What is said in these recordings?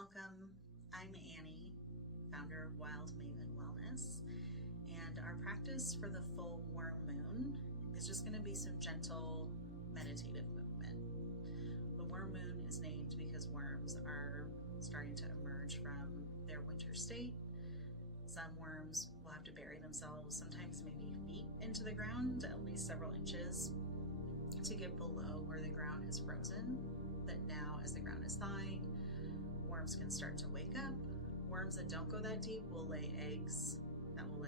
Welcome. I'm Annie, founder of Wild Maven Wellness, and our practice for the full worm moon is just going to be some gentle meditative movement. The worm moon is named because worms are starting to emerge from their winter state. Some worms will have to bury themselves, sometimes maybe feet into the ground, at least several inches, to get below where the ground has frozen. That now, as the ground is thawing, worms can start to wake up. Worms that don't go that deep will lay eggs that will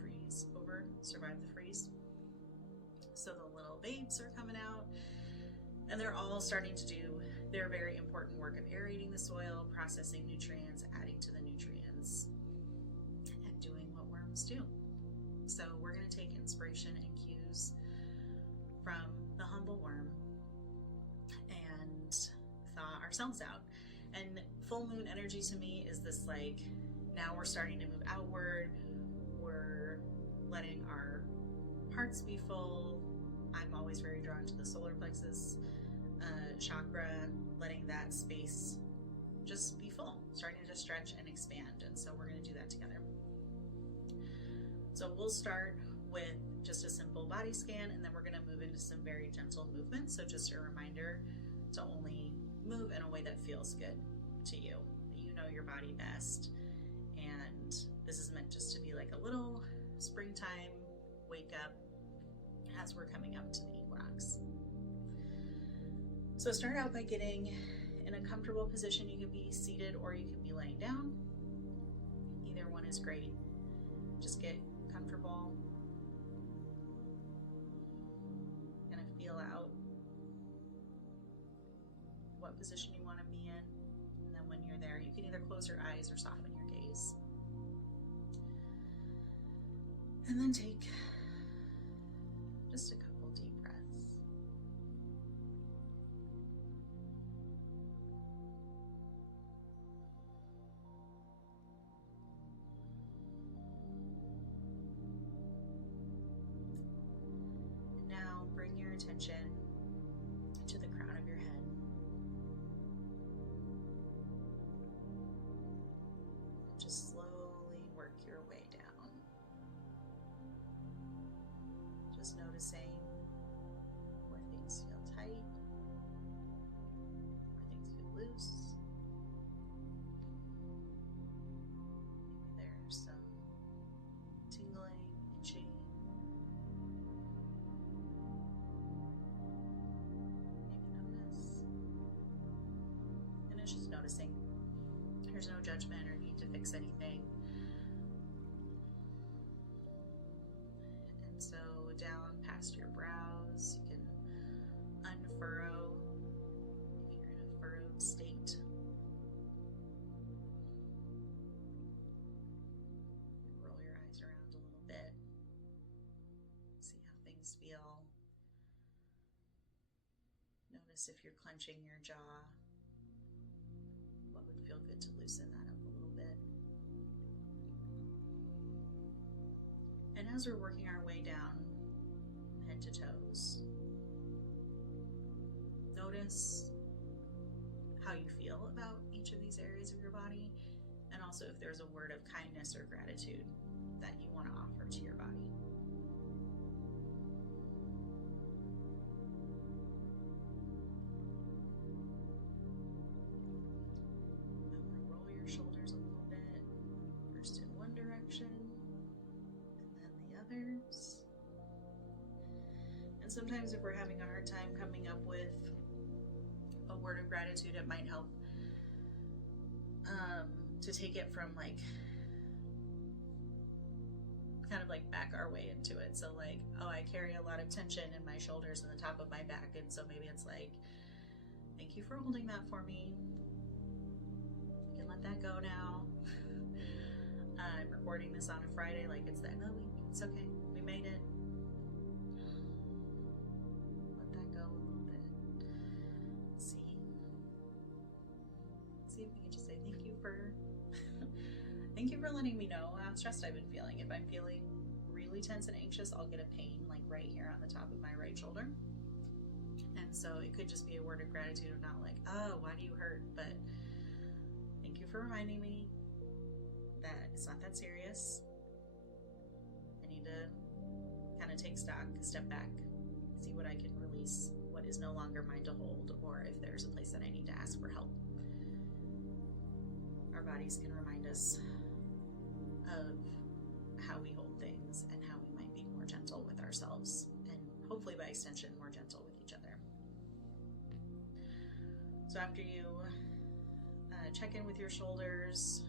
freeze over, survive the freeze. So the little babes are coming out, and they're all starting to do their very important work of aerating the soil, processing nutrients, adding to the nutrients, and doing what worms do. So we're going to take inspiration and cues from the humble worm and thaw ourselves out. And full moon energy to me is this now we're starting to move outward, we're letting our hearts be full. I'm always very drawn to the solar plexus chakra, letting that space just be full, starting to stretch and expand. And so we're going to do that together. So we'll start with just a simple body scan, and then we're going to move into some very gentle movements. So just a reminder to only move in a way that feels good to you. You know your body best. And this is meant just to be like a little springtime wake up as we're coming up to the equinox. So start out by getting in a comfortable position. You can be seated or you can be laying down. Either one is great. Just get comfortable. Gonna feel out what position you want to be in, and then when you're there, you can either close your eyes or soften your gaze. And then take just a couple deep breaths. And now bring your attention to the crown of your head. Just slowly work your way down. Just noticing where things feel tight, where things feel loose. Maybe there's some tingling, itching. Maybe numbness. And it's just noticing. There's no judgment or need to fix anything. And so down past your brows, you can unfurrow if you're in a furrowed state. Roll your eyes around a little bit. See how things feel. Notice if you're clenching your jaw. What would feel good to loosen that up a little bit. And as we're working our way down, head to toes, notice how you feel about each of these areas of your body, and also if there's a word of kindness or gratitude that you want to offer to your body. Shoulders a little bit, first in one direction and then the others. And sometimes if we're having a hard time coming up with a word of gratitude, it might help to take it from back our way into it. So I carry a lot of tension in my shoulders and the top of my back, and so maybe it's thank you for holding that for me. Can let that go now. I'm recording this on a Friday, it's the end of the week. It's okay. We made it. Let that go a little bit. See if we can just say thank you for thank you for letting me know how stressed I've been feeling. If I'm feeling really tense and anxious, I'll get a pain right here on the top of my right shoulder. And so it could just be a word of gratitude of not oh, why do you hurt? But thank you for reminding me that it's not that serious. I need to kind of take stock, step back, see what I can release, what is no longer mine to hold, or if there's a place that I need to ask for help. Our bodies can remind us of how we hold things and how we might be more gentle with ourselves, and hopefully by extension more gentle with each other. So after you check in with your shoulders,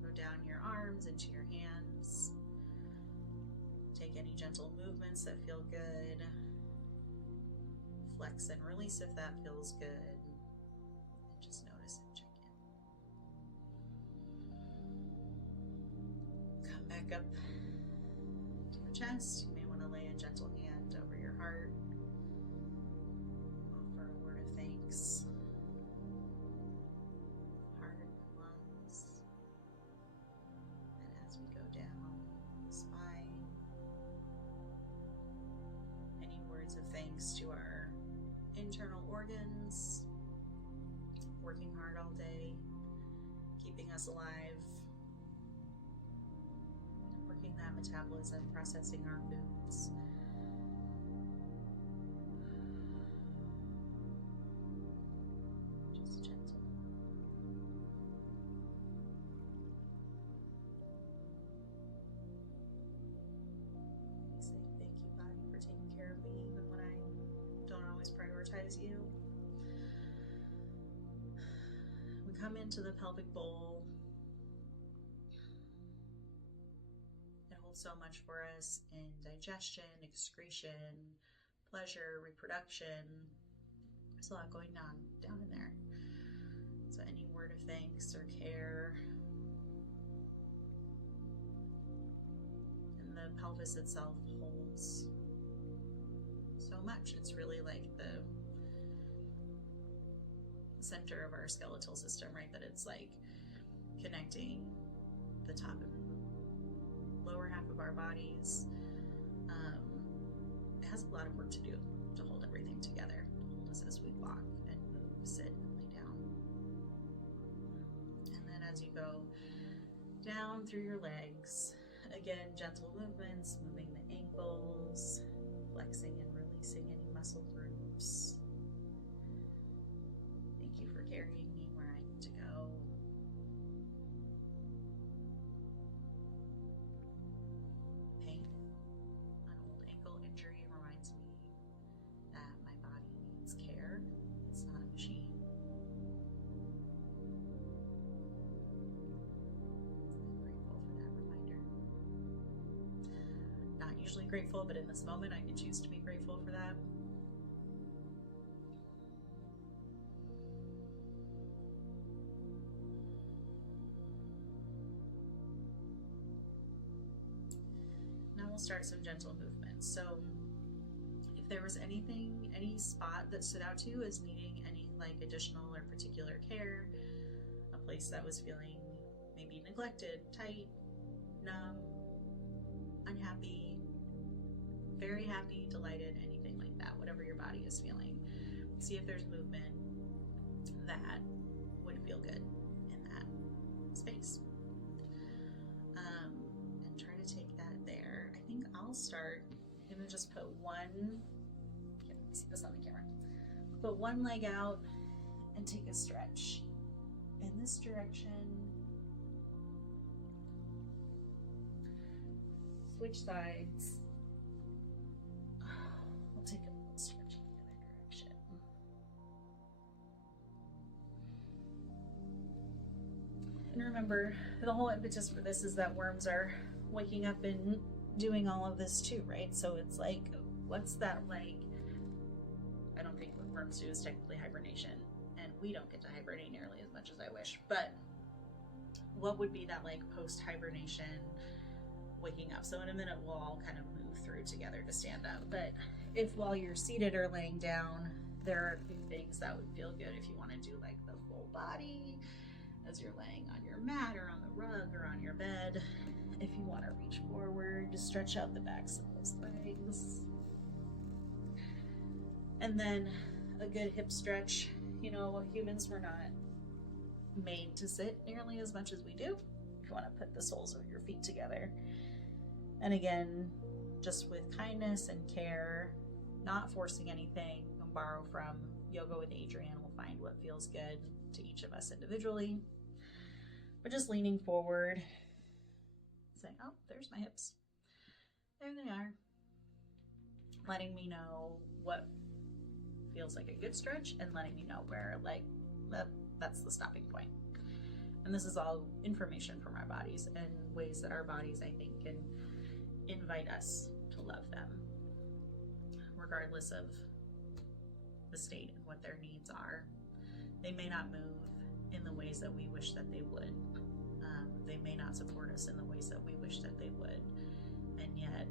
go down your arms into your hands, take any gentle movements that feel good, flex and release if that feels good, and just notice and check in. Come back up to the chest. You may want to lay a gentle hand over your heart. Offer a word of thanks. Heart, lungs. And as we go down the spine, any words of thanks to our internal organs, working hard all day, keeping us alive, working that metabolism, processing our foods. Just gentle. I say thank you, body, for taking care of me even when I don't always prioritize you. We come into the pelvic bowl. It holds so much for us in digestion, excretion, pleasure, reproduction. There's a lot going down in there. So any word of thanks or care. And the pelvis itself holds so much. It's really like the center of our skeletal system, right? That it's like connecting the top and lower half of our bodies. It has a lot of work to do to hold everything together, to hold us as we walk and move, sit, and lay down. And then as you go down through your legs, again, gentle movements, moving the ankles, flexing and releasing any muscle groups. Thank you for carrying me where I need to go. Pain, an old ankle injury, reminds me that my body needs care. It's not a machine. I'm grateful for that reminder. Not usually grateful, but in this moment I can choose to be grateful for that. Now we'll start some gentle movements. So if there was anything, any spot that stood out to you as needing any like additional or particular care, a place that was feeling maybe neglected, tight, numb, unhappy, very happy, delighted, anything like that, whatever your body is feeling, see if there's movement that would feel good in that space. And try to take that there. I think I'll start. I'm gonna just put one, let me see this on the camera. Put one leg out and take a stretch in this direction. Switch sides. We'll take a little stretch in the other direction. And remember, the whole impetus for this is that worms are waking up and doing all of this too, right? So it's like, what's that like? I don't think what worms do is technically hibernation, and we don't get to hibernate nearly as much as I wish, but what would be that like post-hibernation waking up? So in a minute we'll all kind of move through together to stand up, but if while you're seated or laying down, there are a few things that would feel good if you want to do like the full body as you're laying on your mat or on the rug or on your bed. If you want to reach forward, just stretch out the backs of those legs. And then a good hip stretch. You know, humans, we're not made to sit nearly as much as we do. If you want to put the soles of your feet together. And again, just with kindness and care, not forcing anything. You can borrow from Yoga with Adriene. We'll find what feels good to each of us individually. But just leaning forward, saying, oh, there's my hips. There they are. Letting me know what feels like a good stretch and letting me know where, like, that's the stopping point. And this is all information from our bodies and ways that our bodies, I think, can invite us to love them, regardless of the state and what their needs are. They may not move in the ways that we wish that they would. They may not support us in the ways that we wish that they would. And yet,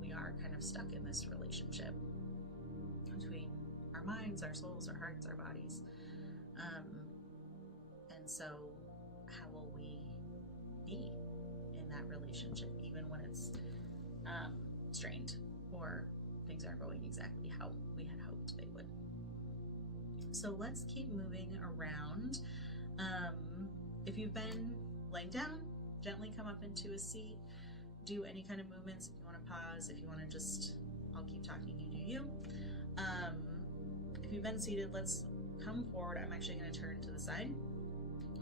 we are kind of stuck in this relationship between our minds, our souls, our hearts, our bodies. And so how will we be in that relationship, even when it's strained or things aren't going exactly how we had hoped they would? So let's keep moving around. If you've been laying down, gently come up into a seat. Do any kind of movements. If you want to pause, if you want to just, I'll keep talking, you do you. If you've been seated, let's come forward. I'm actually going to turn to the side.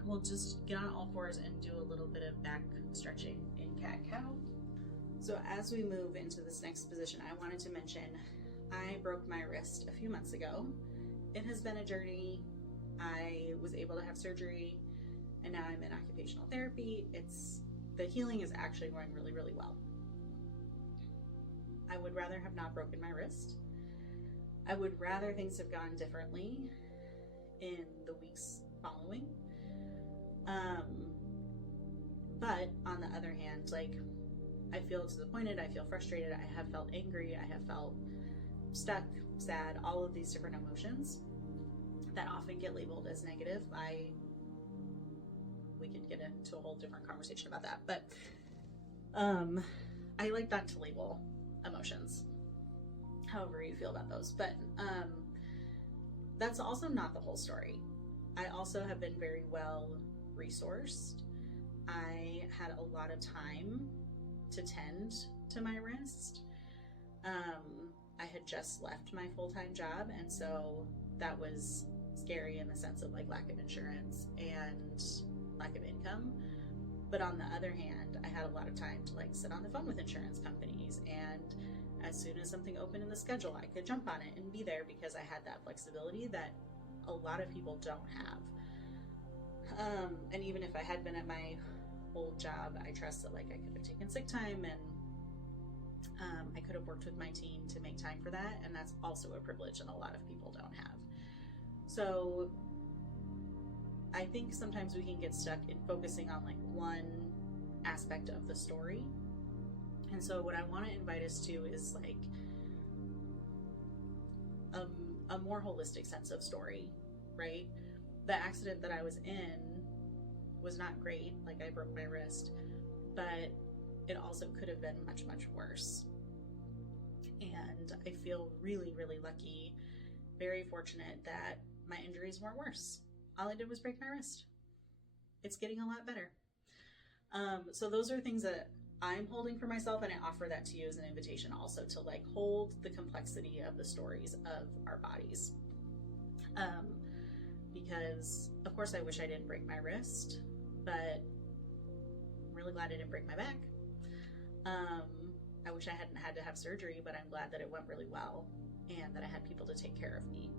We'll just get on all fours and do a little bit of back stretching in cat-cow. So as we move into this next position, I wanted to mention I broke my wrist a few months ago. It has been a journey. I was able to have surgery, and now I'm in occupational therapy. The healing is actually going really, really well. I would rather have not broken my wrist. I would rather things have gone differently in the weeks following. But on the other hand, like, I feel disappointed, I feel frustrated, I have felt angry, I have felt stuck, sad, all of these different emotions that often get labeled as negative. We could get into a whole different conversation about that, but I like not to label emotions however you feel about those, but that's also not the whole story. I also have been very well resourced. I had a lot of time to tend to my wrist. I had just left my full-time job, and so that was scary in the sense of like lack of insurance and lack of income. But on the other hand, I had a lot of time to like sit on the phone with insurance companies, and as soon as something opened in the schedule, I could jump on it and be there because I had that flexibility that a lot of people don't have. And even if I had been at my old job, I trust that like I could have taken sick time, and I could have worked with my team to make time for that, and that's also a privilege that a lot of people don't have. So I think sometimes we can get stuck in focusing on like one aspect of the story. And so what I want to invite us to is like a more holistic sense of story, right? The accident that I was in was not great. Like, I broke my wrist, but it also could have been much, much worse. And I feel really, really lucky, very fortunate that my injuries weren't worse. All I did was break my wrist. It's getting a lot better. So those are things that I'm holding for myself, and I offer that to you as an invitation also to like hold the complexity of the stories of our bodies. Because of course I wish I didn't break my wrist, but I'm really glad I didn't break my back. I wish I hadn't had to have surgery, but I'm glad that it went really well and that I had people to take care of me.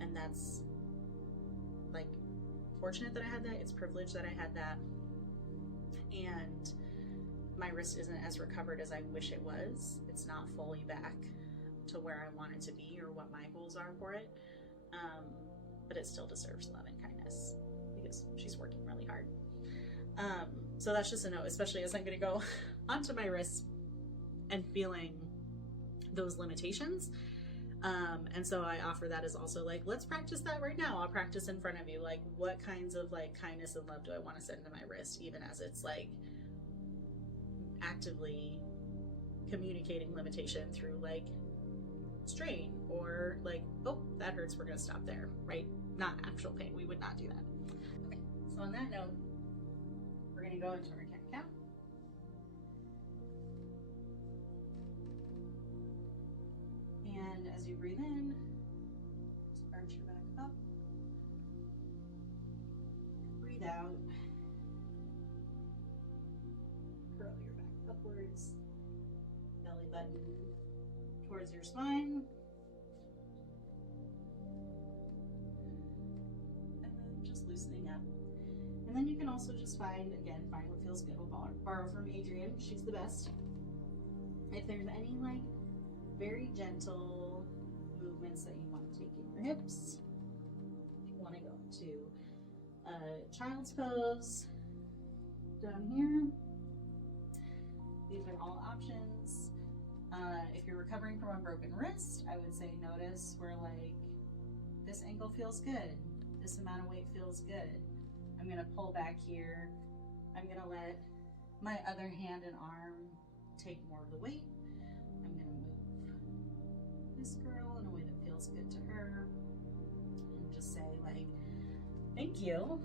And that's like fortunate that I had that. It's privileged that I had that. And my wrist isn't as recovered as I wish it was. It's not fully back to where I want it to be or what my goals are for it. But it still deserves love and kindness because she's working really hard. So that's just a note, especially as I'm going to go onto my wrist and feeling those limitations. And so I offer that as also like, let's practice that right now. I'll practice in front of you. Like, what kinds of like kindness and love do I want to send to my wrist, even as it's like actively communicating limitation through like strain or like, oh, that hurts, we're gonna stop there, right? Not actual pain, we would not do that. Okay, so on that note, we're gonna go into our cat-cow. And as you breathe in, just arch your back up. Breathe out. Curl your back upwards. Belly button towards your spine. And then just loosening up. And then you can also just find what feels good. We'll borrow from Adrienne. She's the best. If there's any like very gentle movements that you want to take in your hips, if you want to go into child's pose down here, these are all options. If you're recovering from a broken wrist, I would say notice where like this angle feels good, this amount of weight feels good. I'm gonna pull back here. I'm gonna let my other hand and arm take more of the weight. I'm gonna move this girl in a way that feels good to her, and just say like, thank you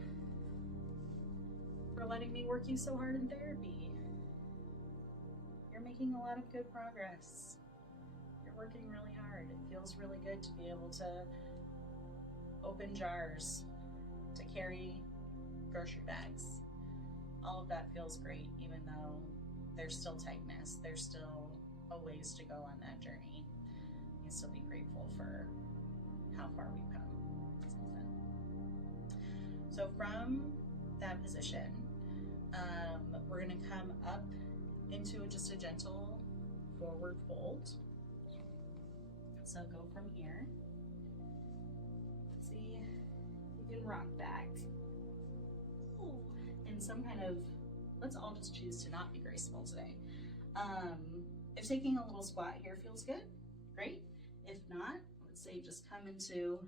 for letting me work you so hard in therapy. You're making a lot of good progress. You're working really hard. It feels really good to be able to open jars, to carry grocery bags. All of that feels great, even though there's still tightness. There's still a ways to go on that journey. You can still be grateful for how far we've come since then. So from that position, we're gonna come up into just a gentle forward fold. So go from here. See, you can rock back. In some kind of, let's all just choose to not be graceful today. If taking a little squat here feels good, great. If not, I would say just come into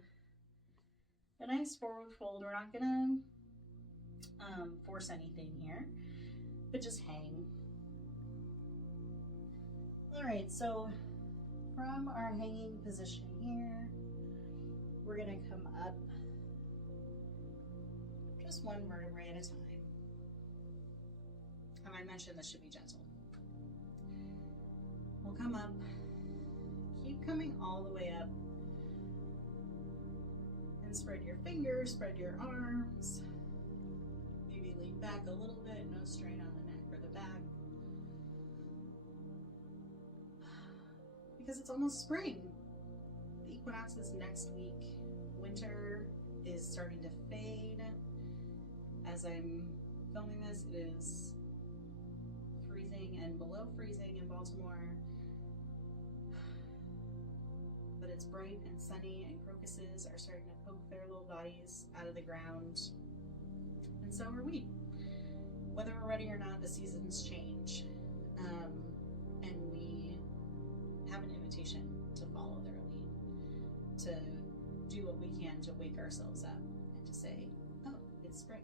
a nice forward fold. We're not gonna force anything here, but just hang. All right, so from our hanging position here, we're gonna come up just one vertebrae at a time. And I mentioned this should be gentle. We'll come up, keep coming all the way up, and spread your fingers, spread your arms. Maybe lean back a little bit, no strain on the neck or the back. Because it's almost spring. The equinox is next week. Winter is starting to fade. As I'm filming this, it is freezing and below freezing in Baltimore. But it's bright and sunny, and crocuses are starting to poke their little bodies out of the ground. And so are we. Whether we're ready or not, the seasons change. And we have an invitation to follow their lead, to do what we can to wake ourselves up and to say, oh, it's spring.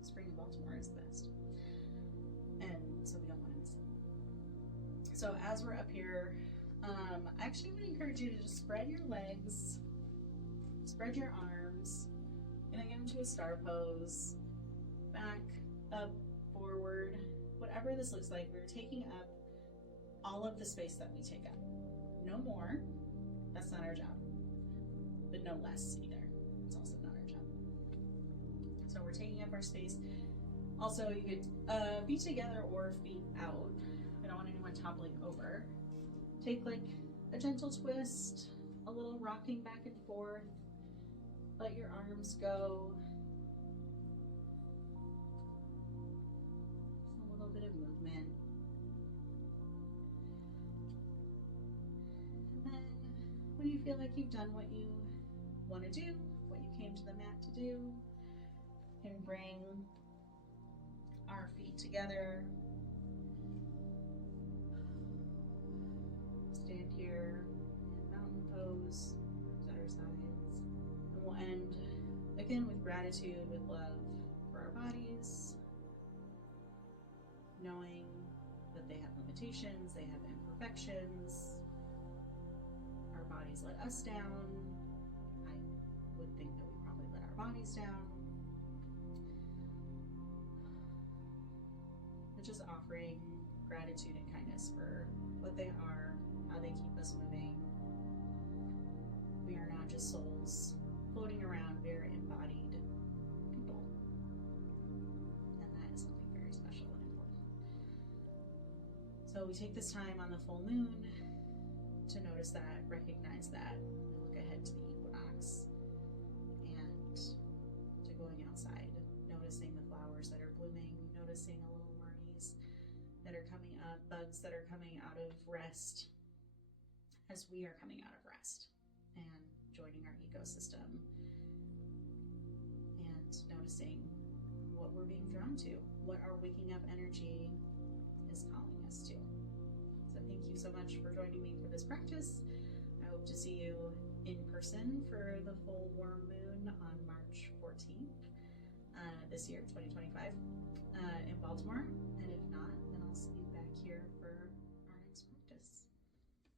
Spring in Baltimore is the best. And so we don't want to miss it. So as we're up here, I actually would encourage you to just spread your legs, spread your arms, and then get into a star pose, back, up, forward, whatever this looks like. We're taking up all of the space that we take up. No more, that's not our job, but no less either. It's also not our job. So we're taking up our space. Also, you could feet together or feet out. I don't want anyone toppling over. Take like a gentle twist, a little rocking back and forth. Let your arms go. Just a little bit of movement. And then when you feel like you've done what you want to do, what you came to the mat to do, you can bring our feet together. Stand here in mountain pose, arms at our sides. And we'll end again with gratitude, with love for our bodies, knowing that they have limitations, they have imperfections. our bodies let us down. I would think that we probably let our bodies down. But just offering gratitude and kindness for what they are, how they keep us moving. We are not just souls floating around, we are embodied people. And that is something very special and important. So we take this time on the full moon to notice that, recognize that, look ahead to the equinox, and to going outside, noticing the flowers that are blooming, noticing the little wormies that are coming up, bugs that are coming out of rest, as we are coming out of rest and joining our ecosystem, and noticing what we're being drawn to, what our waking up energy is calling us to. So thank you so much for joining me for this practice. I hope to see you in person for the full worm moon on March 14th this year, 2025, in Baltimore.